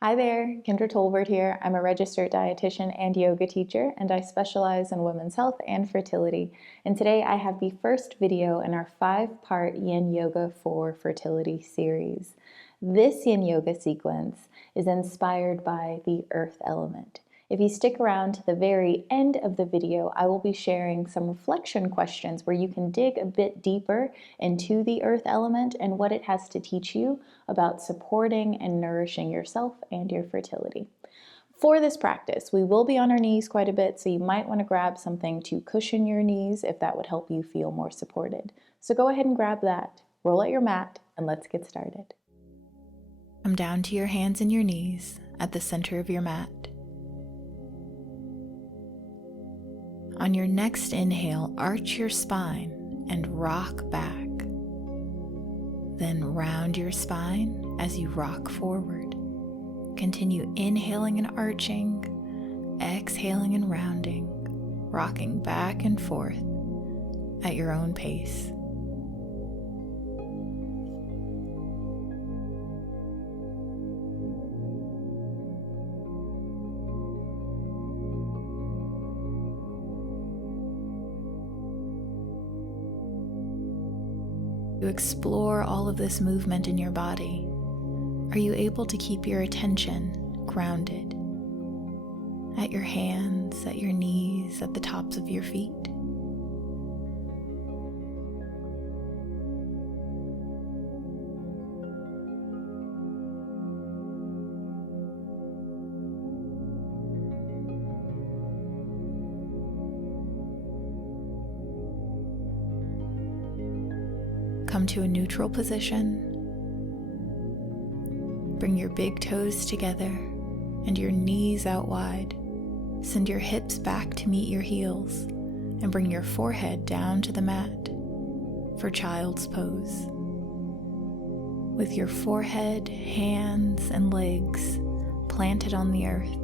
Hi there, Kendra Tolbert here. I'm a registered dietitian and yoga teacher, and I specialize in women's health and fertility. And today I have the first video in our 5-part Yin Yoga for Fertility series. This Yin Yoga sequence is inspired by the earth element. If you stick around to the very end of the video, I will be sharing some reflection questions where you can dig a bit deeper into the earth element and what it has to teach you about supporting and nourishing yourself and your fertility. For this practice, we will be on our knees quite a bit, so you might want to grab something to cushion your knees if that would help you feel more supported. So go ahead and grab that, roll out your mat, and let's get started. Come down to your hands and your knees at the center of your mat. On your next inhale, arch your spine and rock back. Then round your spine as you rock forward. Continue inhaling and arching, exhaling and rounding, rocking back and forth at your own pace. To explore all of this movement in your body, are you able to keep your attention grounded at your hands, at your knees, at the tops of your feet? Come to a neutral position. Bring your big toes together and your knees out wide. Send your hips back to meet your heels and bring your forehead down to the mat for child's pose. With your forehead, hands, and legs planted on the earth,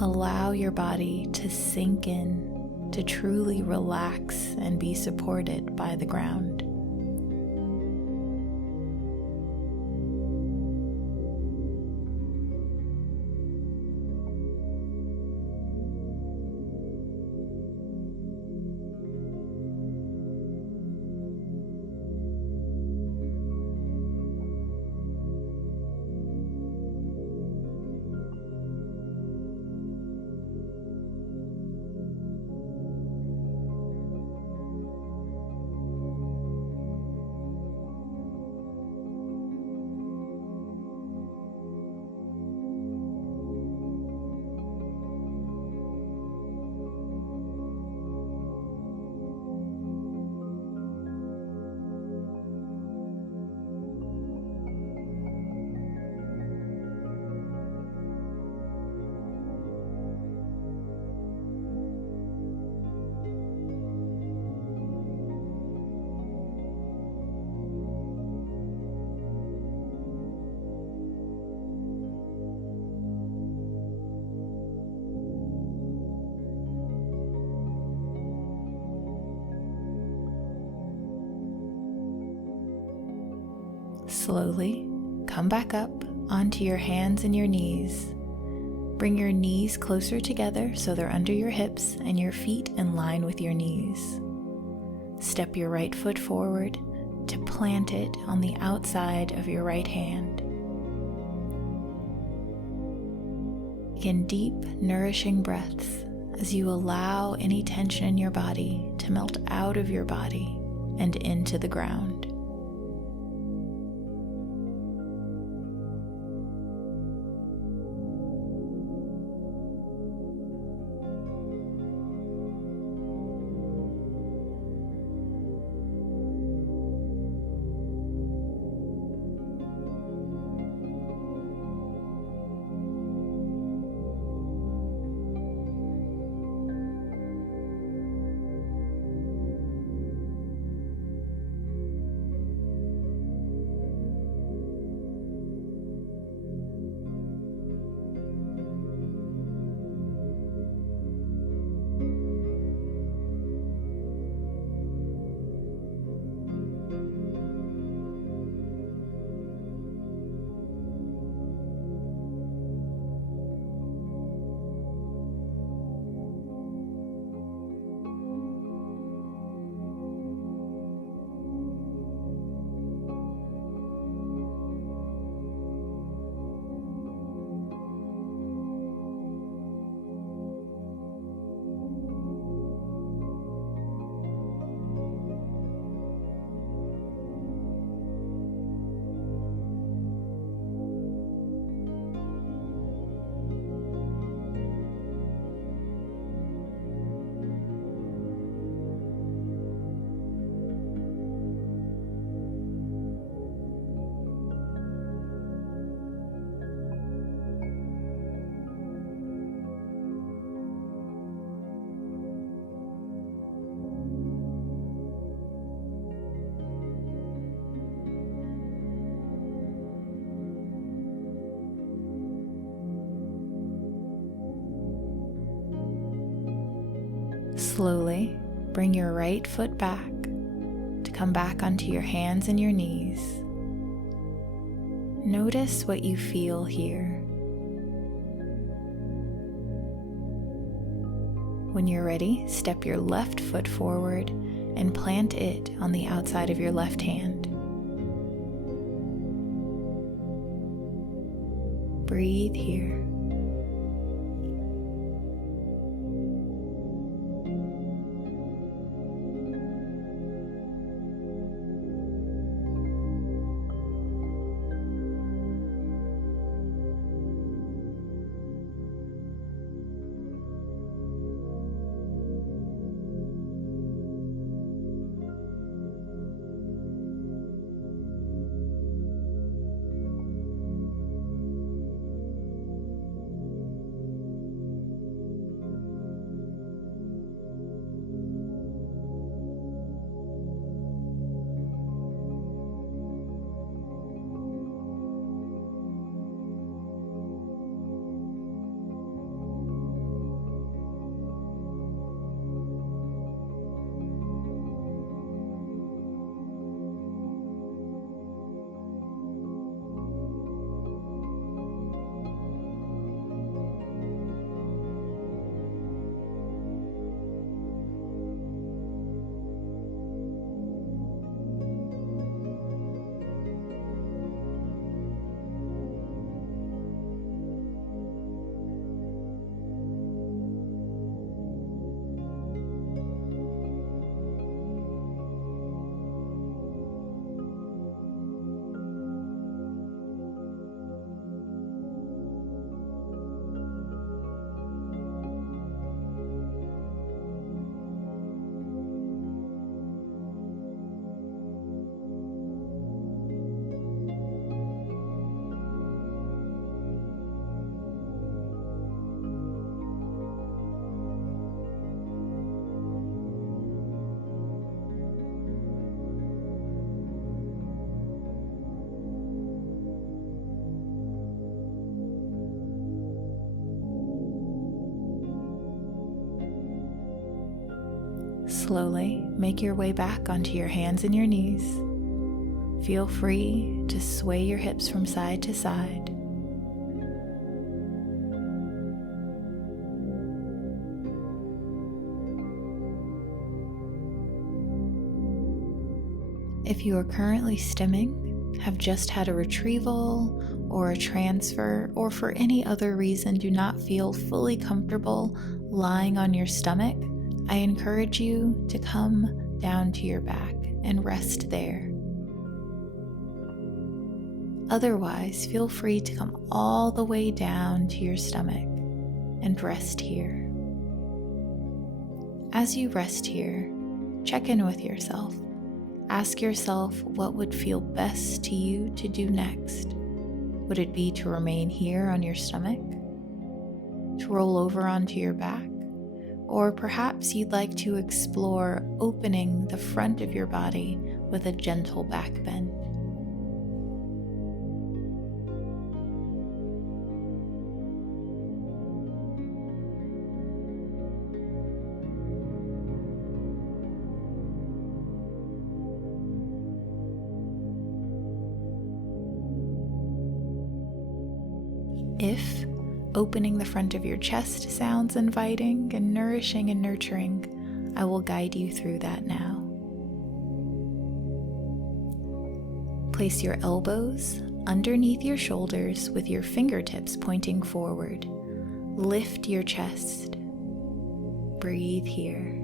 allow your body to sink in, to truly relax and be supported by the ground. Slowly come back up onto your hands and your knees. Bring your knees closer together so they're under your hips and your feet in line with your knees. Step your right foot forward to plant it on the outside of your right hand. Begin deep, nourishing breaths as you allow any tension in your body to melt out of your body and into the ground. Slowly bring your right foot back to come back onto your hands and your knees. Notice what you feel here. When you're ready, step your left foot forward and plant it on the outside of your left hand. Breathe here. Slowly make your way back onto your hands and your knees. Feel free to sway your hips from side to side. If you are currently stimming, have just had a retrieval or a transfer, or for any other reason do not feel fully comfortable lying on your stomach, I encourage you to come down to your back and rest there. Otherwise, feel free to come all the way down to your stomach and rest here. As you rest here, check in with yourself. Ask yourself what would feel best to you to do next. Would it be to remain here on your stomach? To roll over onto your back? Or perhaps you'd like to explore opening the front of your body with a gentle back bend. If opening the front of your chest sounds inviting and nourishing and nurturing, I will guide you through that now. Place your elbows underneath your shoulders with your fingertips pointing forward. Lift your chest. Breathe here.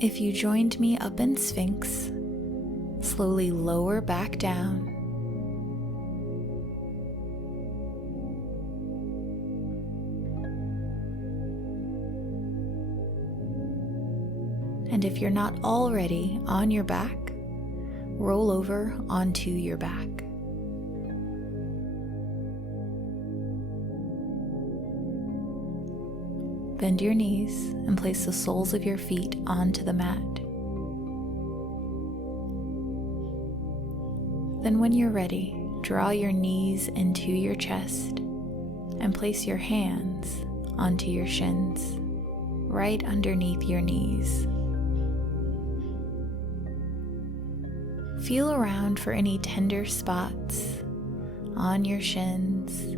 If you joined me up in Sphinx, slowly lower back down. And if you're not already on your back, roll over onto your back. Bend your knees and place the soles of your feet onto the mat. Then when you're ready, draw your knees into your chest and place your hands onto your shins, right underneath your knees. Feel around for any tender spots on your shins.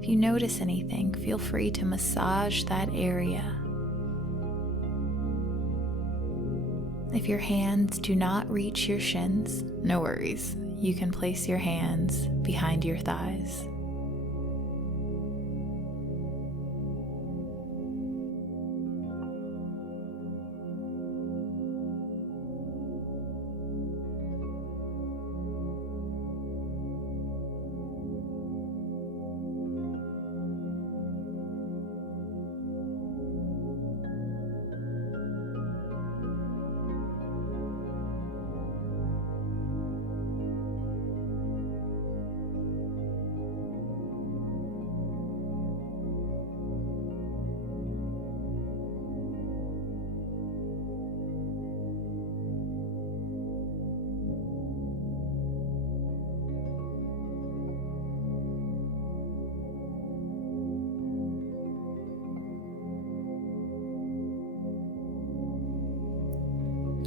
If you notice anything, feel free to massage that area. If your hands do not reach your shins, no worries. You can place your hands behind your thighs.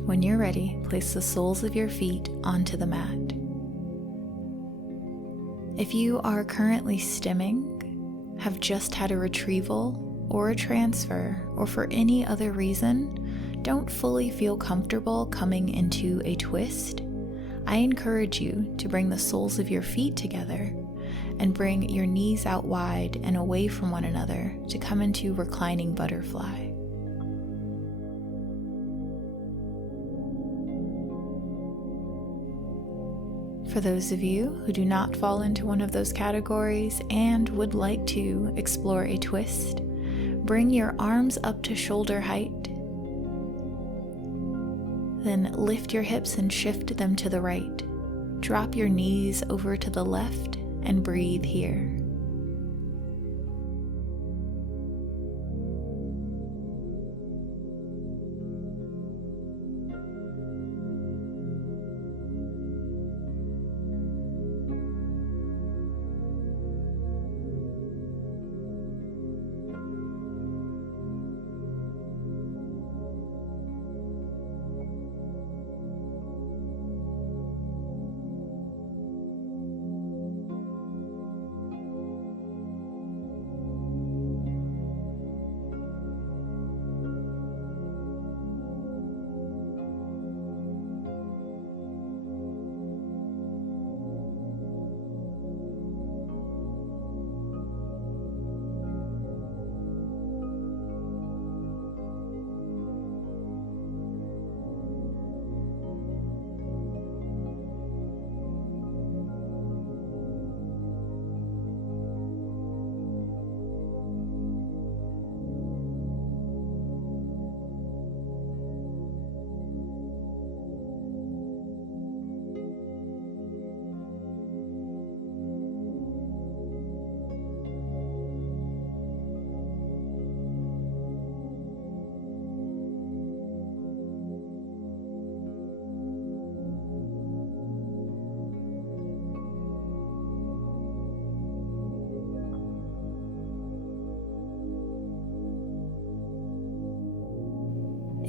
When you're ready, place the soles of your feet onto the mat. If you are currently stimming, have just had a retrieval or a transfer, or for any other reason, don't fully feel comfortable coming into a twist, I encourage you to bring the soles of your feet together and bring your knees out wide and away from one another to come into reclining butterfly. For those of you who do not fall into one of those categories and would like to explore a twist, bring your arms up to shoulder height. Then lift your hips and shift them to the right. Drop your knees over to the left and breathe here.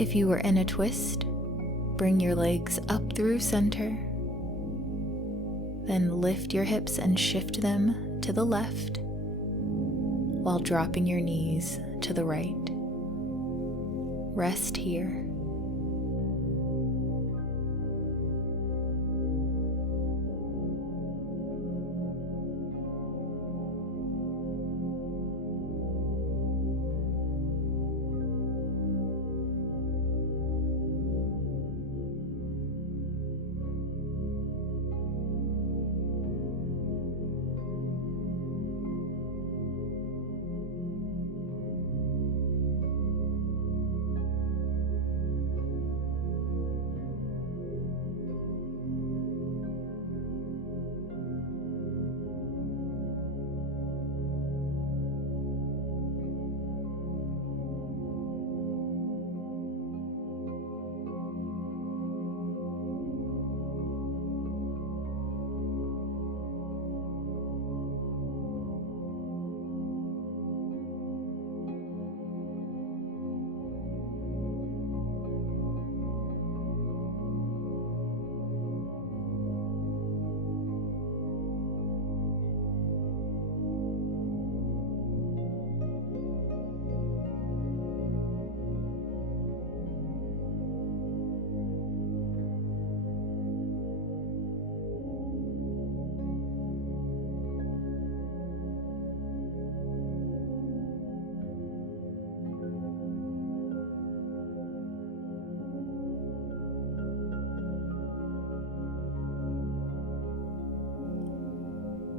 If you were in a twist, bring your legs up through center. Then lift your hips and shift them to the left while dropping your knees to the right. Rest here.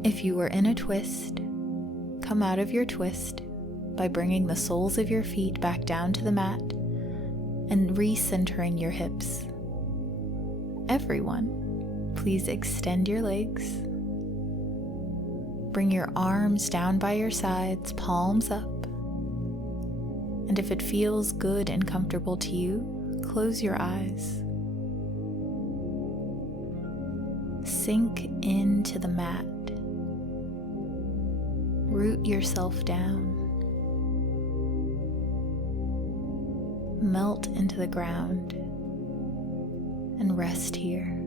If you were in a twist, come out of your twist by bringing the soles of your feet back down to the mat and recentering your hips. Everyone, please extend your legs. Bring your arms down by your sides, palms up. And if it feels good and comfortable to you, close your eyes. Sink into the mat. Root yourself down. Melt into the ground and rest here.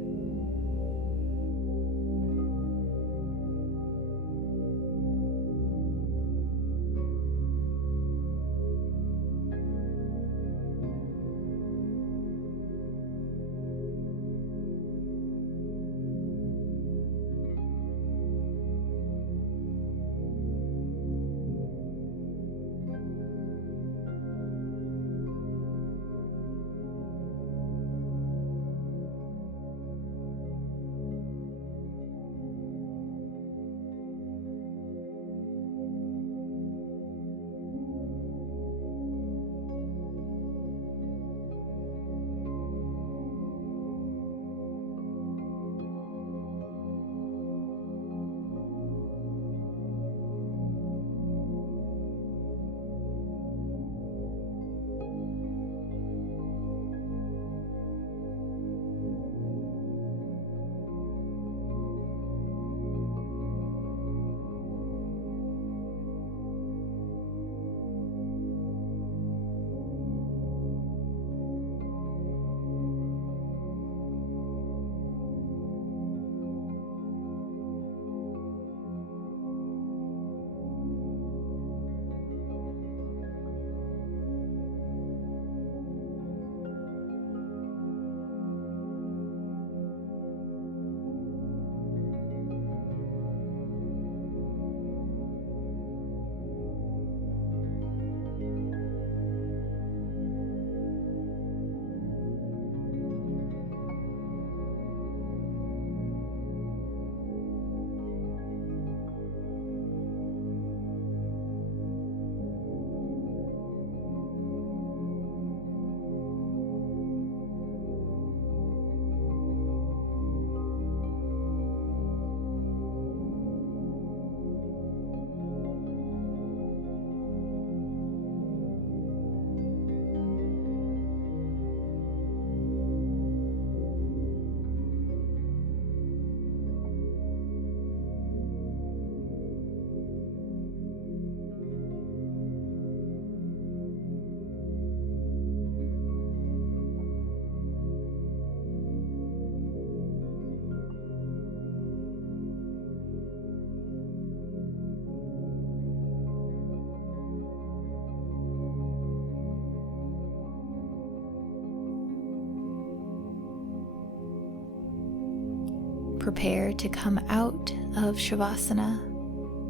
Prepare to come out of Savasana.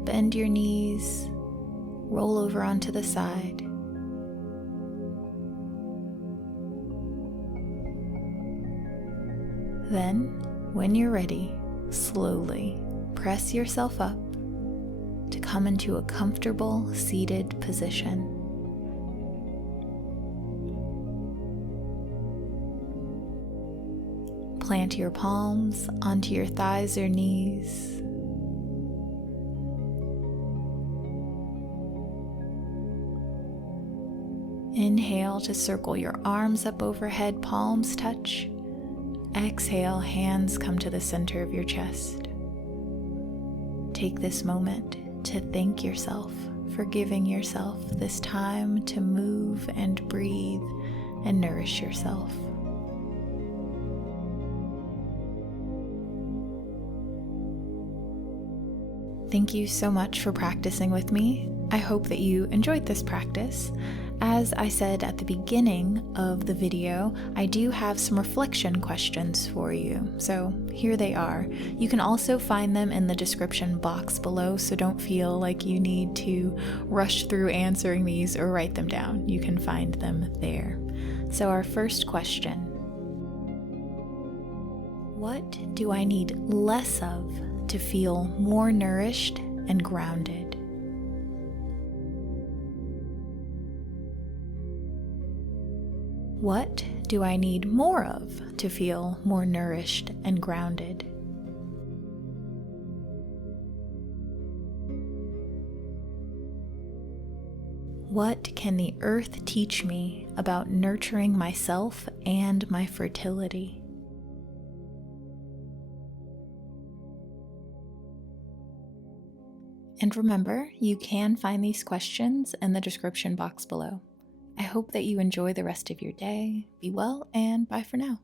Bend your knees, roll over onto the side. Then, when you're ready, slowly press yourself up to come into a comfortable seated position. Plant your palms onto your thighs or knees. Inhale to circle your arms up overhead, palms touch. Exhale, hands come to the center of your chest. Take this moment to thank yourself for giving yourself this time to move and breathe and nourish yourself. Thank you so much for practicing with me. I hope that you enjoyed this practice. As I said at the beginning of the video, I do have some reflection questions for you. So here they are. You can also find them in the description box below, so don't feel like you need to rush through answering these or write them down. You can find them there. So our first question: what do I need less of to feel more nourished and grounded? What do I need more of to feel more nourished and grounded? What can the earth teach me about nurturing myself and my fertility? And remember, you can find these questions in the description box below. I hope that you enjoy the rest of your day. Be well, and bye for now.